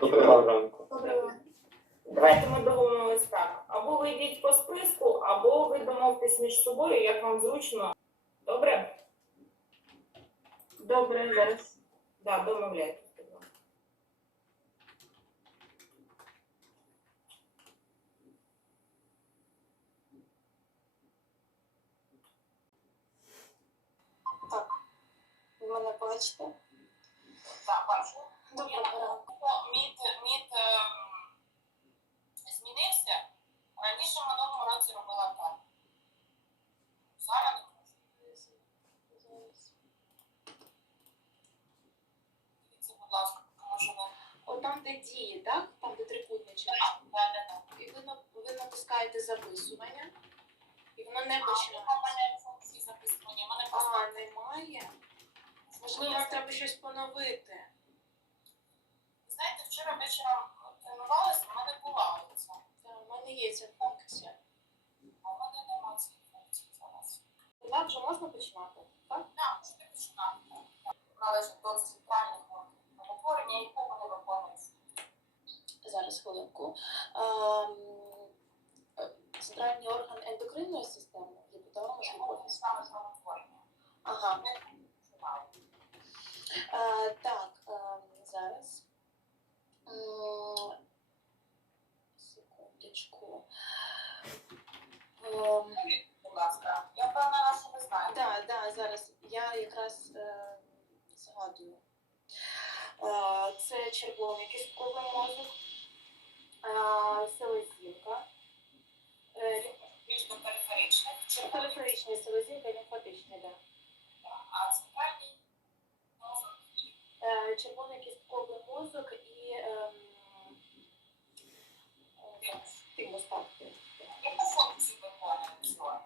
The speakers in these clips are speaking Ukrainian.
Доброго ранку. Доброго. Давайте ми домовимось так. Або ви йдіть по списку, або ви домовтесь між собою, як вам зручно. Добре? Добре, зараз. Так, домовляйтесь. Ви мене бачите? Так, бачу. Доброго ранку. Мід змінився. Раніше в минулому році робила так. Зараз дивіться, будь ласка, тому що ви... От там, де дії, так? Там, де трикутничок. Так. І ви натискаєте записування. І воно не У починає. мене функції записування. У мене просто... Немає? Можливо, вам треба щось поновити. Знаєте, вчора вечором тренувалася, в мене була оця. Так, у мене є ця функція. А в мене нема цієї функції зараз. Так, вже можна починати, так? Так, можете починати. Належить до центральних утворення, якого не виконується. Зараз хвилинку. Центральний орган ендокринної системи, гіпоталамус, гіпофіз. Саме самотворення. Ага. Не починаю. Так, зараз. Секундочку. Будь ласка. Я впевнена, що ви знаєте. Так, зараз я якраз згадую. Це червоний кістковий мозок, селезінка, Більш до периферичних. периферичний селезінка, лімфатичний, так. А центральний мозок Червоний кістковий мозок і тимус, так. яку функцію виконує цього?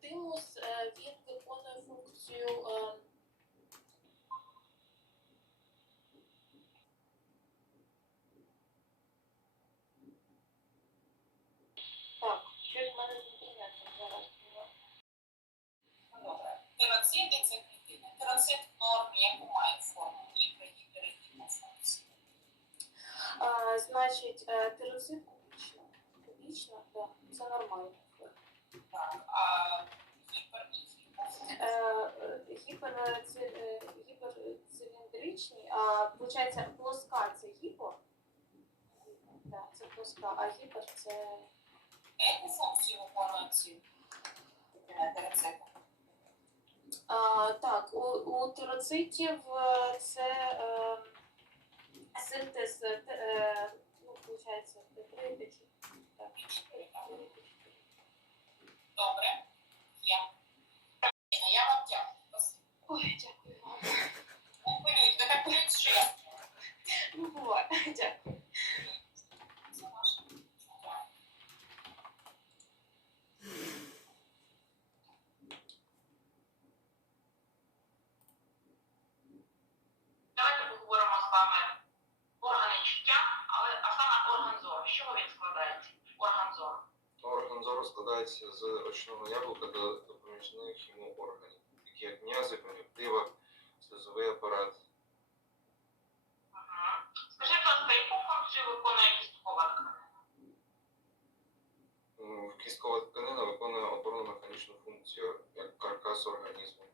Тимус, він виконує функцію так, щось в мене з інтернетом зараз. Добре. Тироцити – це клітини. Тироцит в нормі, яку має форму? Гіпергіпергідну функцію. Значить, тироцит кубічна, так, це нормально. Так. А Гіперциліндричний, виходить, плоска це гіпо, так, це плоска, а гіпер це... яку функцію виконують ці тироцити? Так, у тироцитів це синтез, виходить, тетритичний. Добре. Я вам дякую. Ой, дякую вам. Не хвилюйтесь, ви так хвилюєтесь, що я Ну, буває, дякую. це ваше. Давайте поговоримо з вами органи чуття, а саме орган зору. З чого він складається? Орган зору. Орган зору складається з очного яблука до допоміжних йому органів, такі як м'язи, кон'юнктива, слизовий апарат. Скажіть, будь ласка, яку функцію виконує кісткова тканина? Кісткова тканина виконує опорно-механічну функцію, як каркас організму.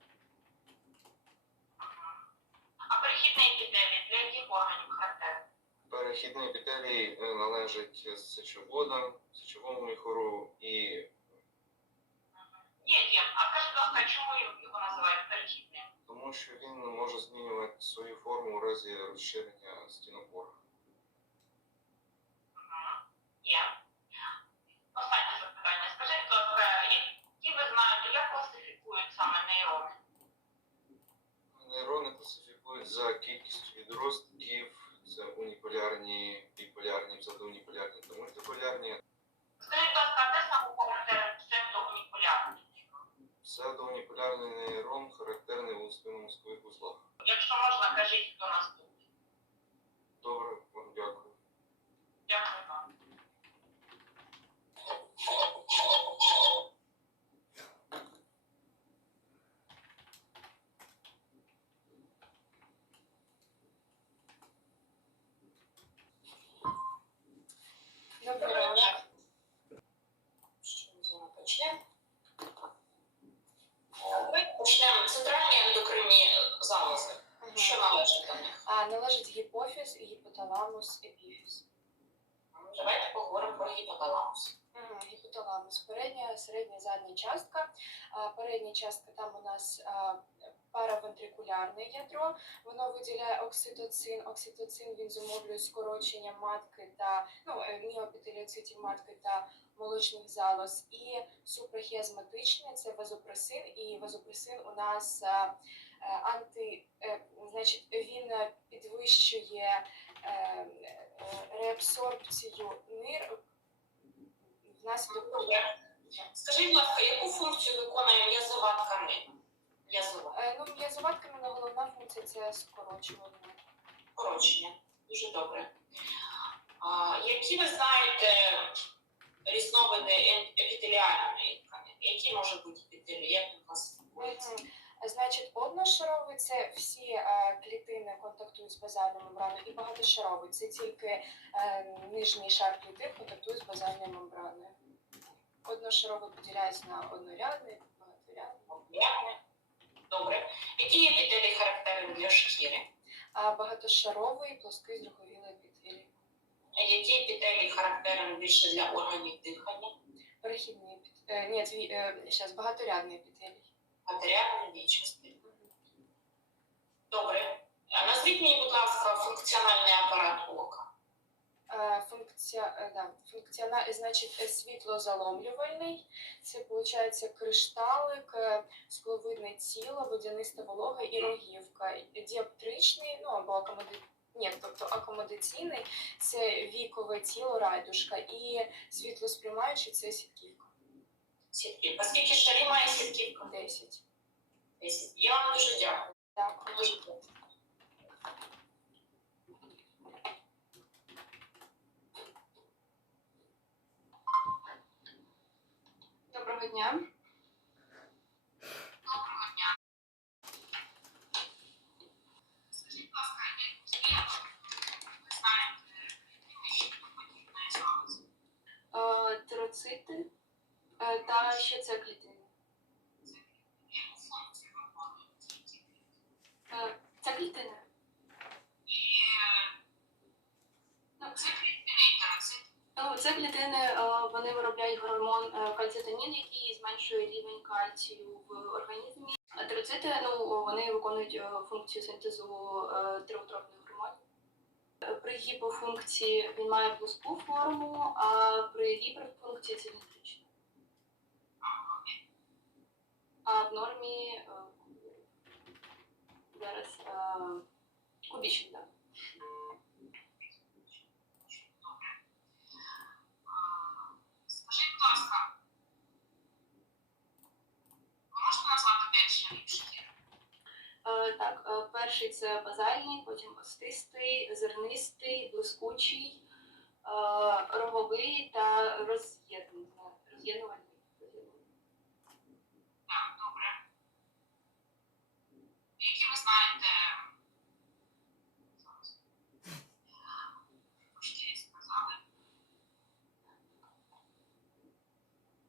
А перехідні епітелії для яких органів характерні? Перехідні епітелії належать сечоводам, сечовому міхуру і Є. А скажіть, будь ласка, чому його називають перехідним? тому, що він може змінювати свою форму у разі розширення стінок органу. Є. Останнє запитання. Скажіть, будь ласка, які ви знаєте, як класифікують саме нейрони? Нейрони класифікують за кількістю відростків, це уніполярні, біполярні, псевдоуніполярні та мультиполярні. Скажіть, будь ласка, де саме характерен псевдоуніполярний? Псевдоуніполярний нейрон характерний у спинномозкових узлах. Якщо можна, кажіть, хто наступний. Добре, вам дякую. Дякую вам. гіпоталамус, епіфіз. Давайте поговоримо про гіпоталамус. Гіпоталамус. Передня, середня, задня частка. Передня частка, там у нас паравентрикулярне ядро. Воно виділяє окситоцин. Окситоцин він зумовлює скорочення матки та міоепітеліоцитів матки та молочних залоз. І супрахіазматичне це вазопресин. І вазопресин у нас значить, він підвищує реабсорбцію нир внаслідок. Скажіть, будь ласка, яку функцію виконує м'язова тканина? М'язова тканина, головна функція це скорочування. Скорочення. Дуже добре. Які ви знаєте різновиди епітеліальної тканини? Які можуть бути епітелії? Як він класифікується? Значить, одношаровий це всі клітини контактують з базальною мембраною, і багатошаровий це тільки нижній шар клітин контактує з базальною мембраною. Одношаровий поділяється на однорядний, багаторядний. Добре. Які епітелії характерні для шкіри? Багатошаровий плоский зруховілий епітелій. Які епітелії характерні більше для органів дихання? Перехідний епітелій. Багаторядний епітелій. Матеріальні частини. Добре. Назвіть мені, будь ласка, функціональний апарат ока. Значить, світлозаломлювальний. Це, виходить, кришталик, скловидне тіло, водяниста волога і рогівка. Діоптричний, або акомодаційний – це вікове тіло, райдушка. І світлосприймаючий – це сітківка. Сітківка. Скільки шарів має сітківка? 10. 10. Я вам дуже дякую. Дякую. Дуже дякую. Доброго дня. Доброго дня. Скажіть, будь ласка, які ви знаєте клітини залози? Тироцити та ще це клітини. Яку функцію виконують ці клітини? Це клітини. І це клітини і тироцити. Це клітини, вони виробляють гормон кальцитонін, який зменшує рівень кальцію в організмі. А тироцити, вони виконують функцію синтезу тиреотропних гормонів. При гіпофункції він має плоску форму, а при гіперфункції циліндричну. А в нормі зараз кубічний, так. Скажіть, будь ласка, ви можете назвати 5 шарів шкіри? Так, перший це базальний, потім остистий, зернистий, блискучий, роговий та роз'єднувальний. Так, добре. Які ви знаєте? Почти сказали.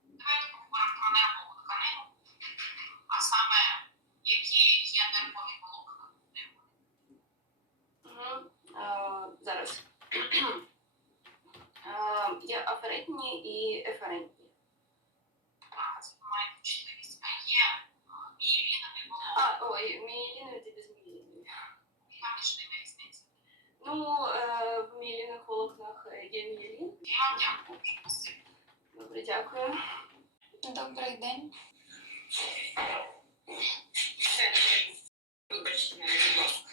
Давайте поговоримо про нервову тканину, а саме, які є нервові волокна нервові? Зараз. Є аферентні і еферентні. Так, це має чутливість. А є мієлінові волокна? Мієлінові та безмієлінові. Яка між ними різниця? В мієлінових волокнах є мієлін. Я вам дякую. Спасибо. Добре, дякую. Добрий день. Вибачте мене, будь ласка.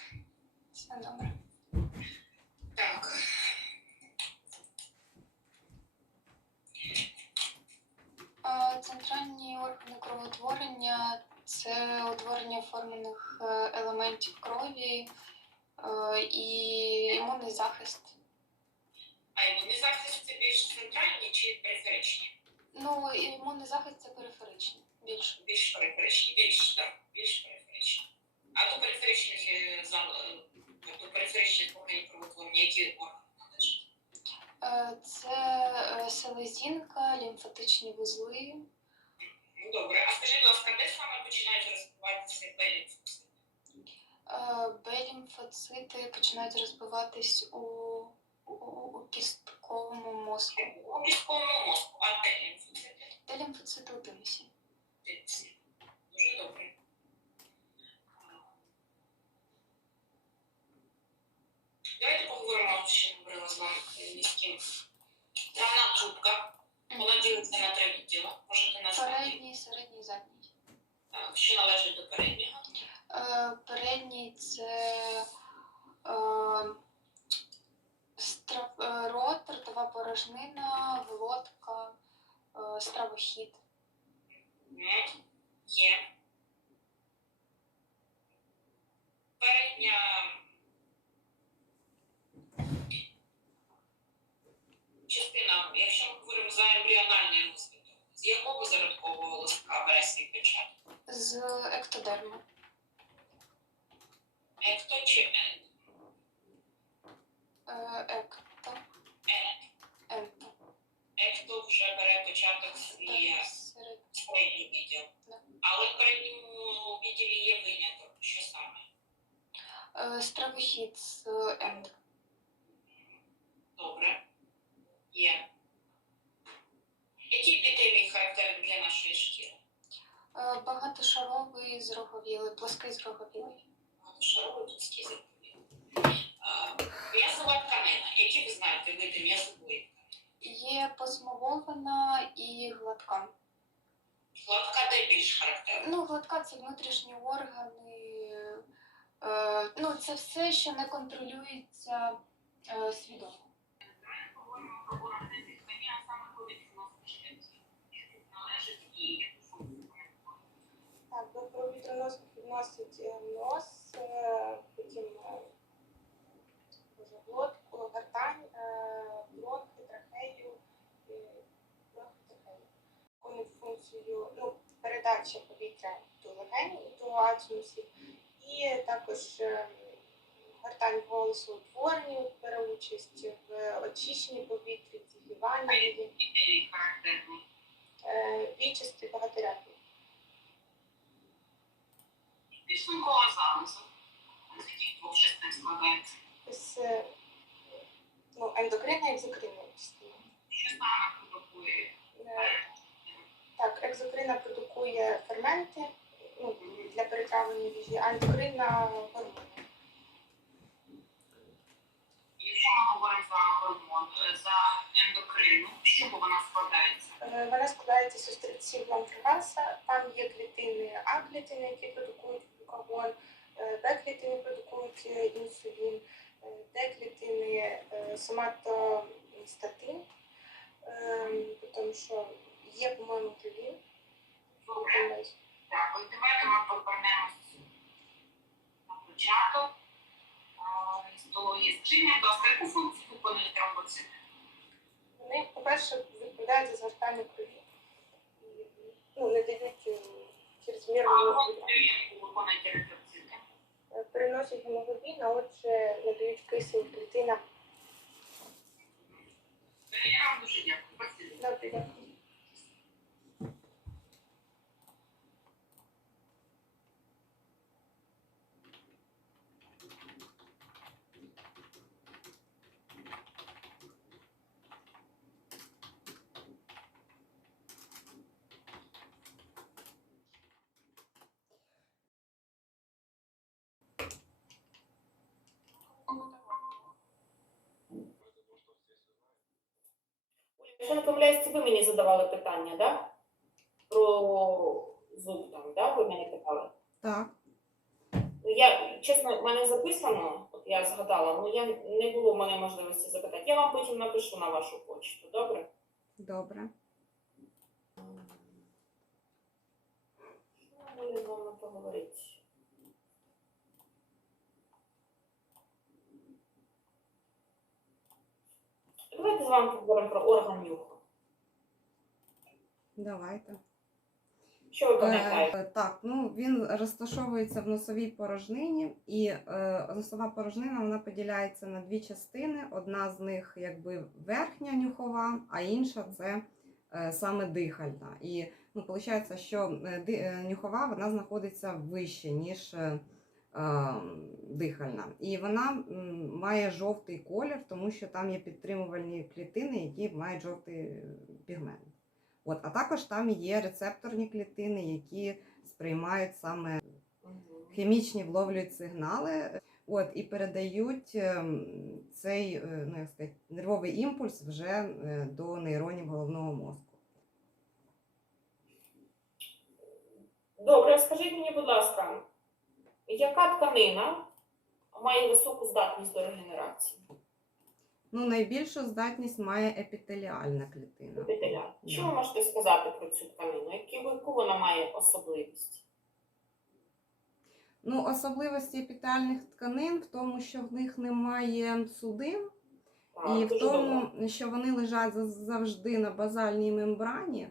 Все добре. Так. Центральні органи кровотворення – це утворення формених елементів крові і імунний захист. А імунний захист це більш центральні чи периферичні? Імунний захист – це периферичний, більше. Більш периферичні, більш периферичні. А до периферичних органів кровотворення, які органи належать? Це селезінка, лімфатичні вузли. Ну добре, а скажіть, будь ласка, де саме починають розвиватися лімфоцити? Б-лімфоцити починають розбиватись у кістковому мозку. У кістковому мозку, а де лімфоцити? Т-лімфоцити у тимусі. Дуже добре. Давайте поговоримо, що я говорила з вами міським. Травна трубка. Вона ділиться на 3 відділи. Можете назвати. Передній, середній, задній. Так, що належить до переднього? Передній це рот, ротова порожнина, глотка, стравохід. Є. Передня частина, якщо ми говоримо за ембріональний розвиток, з якого зародкового листка бере свій початок? З ектодерму. Екто чи енд? Екто. Енд. Енто. Екто вже бере початок свій середній відділ. Да. Але в передньому відділі є виняток. Що саме? Стравохід з ендо. Добре. Є. Які епітелій характерні для нашої шкіри? Багатошаровий зроговілий, плоский зроговілий. Шаровий плоский зроговілий. М'язова тканина. Які ви знаєте види м'язової тканини? Є посмовована і гладка. Гладка де більш характерна? Ну, гладка це внутрішні органи. Це все, що не контролюється свідомо. Давайте поговоримо про органи дихання, а саме коли у нас належить і яку функцію вони виконують. Так, до повітряносних відносить нос, потім глотку, гортань, бронхи, трахею, виконують функцію передачі повітря до легенів, до ацинусів, і також гортань голосоутворенні бере участь в очищенні повітря, зігріванні її, Епітелій характерний. вічисті, багаторядні. Підшлункова залоза. З яких 2 частин складається? Ендокринна і екзокринна частина. Що саме продукує? Так, екзокрина продукує ферменти для перетравлення їжі, а ендокринна гормони. Якщо ми говоримо за гормон, за ендокрину, з чого вона складається? Вона складається з острівців ламфригаса, там є клітини А-клітини, які продукують глюкагон, Б-клітини продукують інсулін, Д-клітини соматостатин, тому що є, по-моєму, глювін. Добре. Так, от давайте ми повернемось на початок гістології. Скажіть, будь ласка, яку функцію виконують тромбоцити? Вони, по-перше, відповідають за згортання крові. І, не дають чрезмірну А функцію, яку виконують еритроцити? переносять гемоглобін, а отже не дають кисень клітинам. Я вам дуже дякую. Спасибі. Добре, дякую. Якщо не помиляюсь, це ви мені задавали питання, да? Про зуб там, да? Ви мене питали? Так. Ну, я, чесно, в мене записано, от я згадала, ну я не було в мене можливості запитати. Я вам потім напишу на вашу почту, добре? Добре. Що ми з вами поговорити? Давайте з вами поговоримо про орган нюху. Давайте. Що ви пам'ятаєте? Так, він розташовується в носовій порожнині, і носова порожнина вона поділяється на 2 частини. Одна з них якби верхня нюхова, а інша це саме дихальна. І виходить, що нюхова вона знаходиться вище, ніж дихальна. І вона має жовтий колір, тому що там є підтримувальні клітини, які мають жовтий пігмент. От, а також там є рецепторні клітини, які сприймають саме хімічні, вловлюють сигнали, от, і передають цей, ну, як сказати, нервовий імпульс вже до нейронів головного мозку. Добре, скажіть мені, будь ласка, яка тканина має високу здатність до регенерації? Ну, найбільшу здатність має епітеліальна клітина. Епітеліальна. Що ви Да. можете сказати про цю тканину? Яку вона має особливість? Ну, особливості епітеліальних тканин в тому, що в них немає судин, і в дуже тому, добре. що вони лежать завжди на базальній мембрані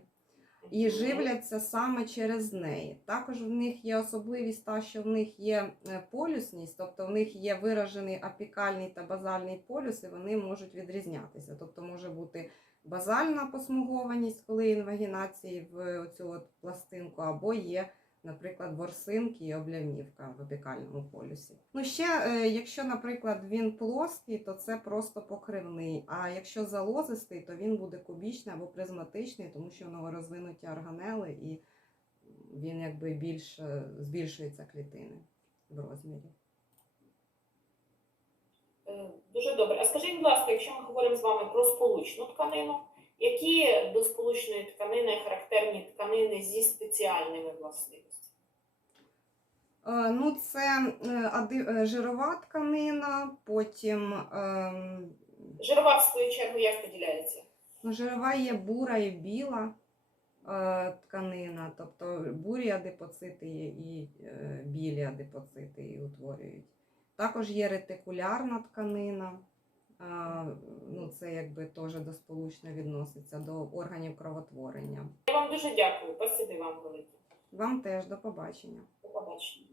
і живляться саме через неї. Також в них є особливість та, що в них є полюсність, тобто в них є виражений апікальний та базальний полюс, і вони можуть відрізнятися. Тобто може бути базальна посмугованість, коли інвагінації в цю от пластинку, або є, наприклад, ворсинки і облямівка в апікальному полюсі. Ну ще, якщо, наприклад, він плоский, то це просто покривний, а якщо залозистий, то він буде кубічний або призматичний, тому що в нього розвинуті органели і він якби більше збільшується клітини в розмірі. Дуже добре. А скажіть, будь ласка, якщо ми говоримо з вами про сполучну тканину, які до сполучної тканини характерні тканини зі спеціальними властивостями? Ну, це жирова тканина, потім Жирова, в свою чергу, як поділяється? ну, жирова є бура і біла тканина, тобто бурі адипоцити є і білі адипоцити її утворюють. Також є ретикулярна тканина, ну, це якби теж до сполучно відноситься до органів кровотворення. Я вам дуже дякую. Спасибі вам велике. Вам теж до побачення. До побачення.